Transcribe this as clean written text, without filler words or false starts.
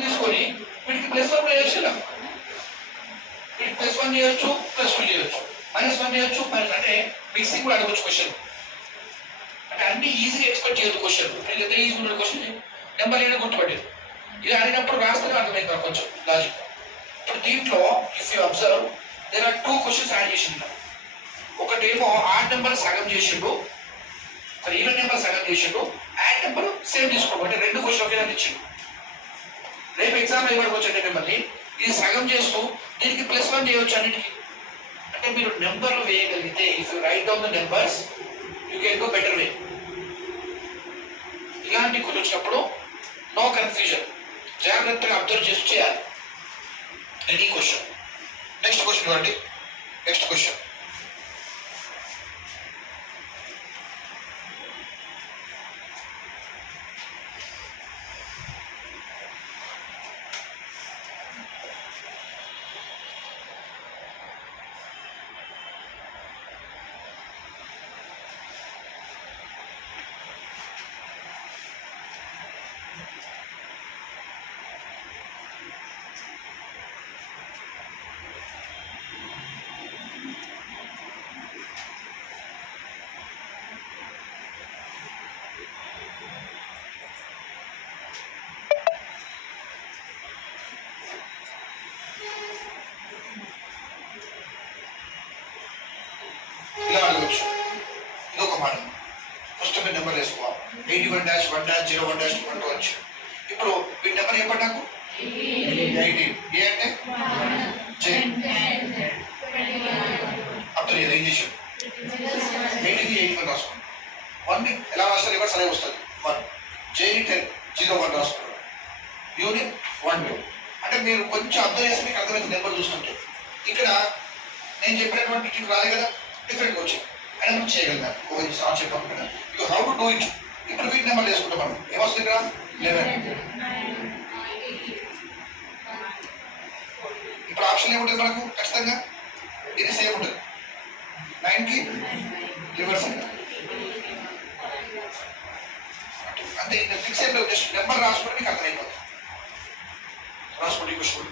తీసుకొని వీటికి +1 చేయొచ్చు ఇలా. వీటికి +1 చేయొచ్చు, +2 చేయొచ్చు, -1 చేయొచ్చు, అంటే మిక్సింగ్ కూడా అడగొచ్చు క్వశ్చన్. అంటే అన్ని ఈజీగా ఎక్స్పెక్ట్ చేయొచ్చు క్వశ్చన్. మీకు ఎంత ఈజీగా ఉన్న క్వశ్చన్ నెంబర్ ఏదైనా గుర్తుపట్టేది. ఇలా అడిగినప్పుడు రాస్తేనే అర్థమైంది కొంచెం లాజిక్. ఇప్పుడు దీంట్లో if you observe there are 2 questions add చేసిండు. ఒకటేమో ఆడ్ నెంబర్ సగం చేసిండు, ఈవెన్ నెంబర్ సగం చేసిండు, యాడ్ నెంబర్ సేమ్ తీసుకోండి. అంటే 2 క్వశ్చన్ ఒకేలా ఇచ్చిండు. రేపు ఎగ్జామ్ ఇవ్వడానికి వచ్చండి మిమ్మల్ని ఇది సగం చేస్తూ దీనికి +1 చేయవచ్చు అన్నిటికీ. అంటే మీరు నెంబర్లు వేయగలిగితే if you write down the numbers you can go better way. ఇలాంటి క్వశ్చన్ వచ్చినప్పుడు నో కన్ఫ్యూజన్, జాగ్రత్తగా అబ్జర్వ్ చేసి చేయాలి ఎనీ క్వశ్చన్. నెక్స్ట్ క్వశ్చన్ ఇవ్వండి. నెక్స్ట్ క్వశ్చన్ ఇలా అడగచ్చు. ఇదొక మాట. ఫస్ట్ మీరు నెంబర్ వేసుకోవాలి. 81-1-0-1 వచ్చు. ఇప్పుడు వీటి నెంబర్ చెప్పండి నాకు. 18 ఏ అంటే అప్పుడు ఏం చేసాడు 80కి 81 రాసుకోండి. 1 ఎలా రాస్తారు? రివర్స్ అలాగే వస్తుంది. 1 J-ని 10-0-1 రాసుకున్నాడు. యూని 1-2. అంటే మీరు కొంచెం అర్థం చేస్తే మీకు అర్థమైంది నెంబర్ చూసుకుంటే. ఇక్కడ నేను చెప్పినటువంటి ఇటు రాలే కదా, డిఫరెంట్గా వచ్చింది. అయినా మనం చేయగలిగాం. ఒక సార్ చెప్పాము కదా, you how to do it. ఇప్పుడు వీటి నెంబర్ వేసుకుంటాం మనం. ఏమొస్తుంది ఇక్కడ 11. ఇప్పుడు ఆప్షన్ ఏముంటుంది మనకు? ఖచ్చితంగా ఇది సేమ్ ఉంటుంది. 9కి రివర్స్ అంతే. ఫిక్స్ అయిపోయి జస్ట్ నెంబర్ రాసుకోవడం మీకు అర్థమైపోతుంది. రాసుకోండి క్వశ్చన్.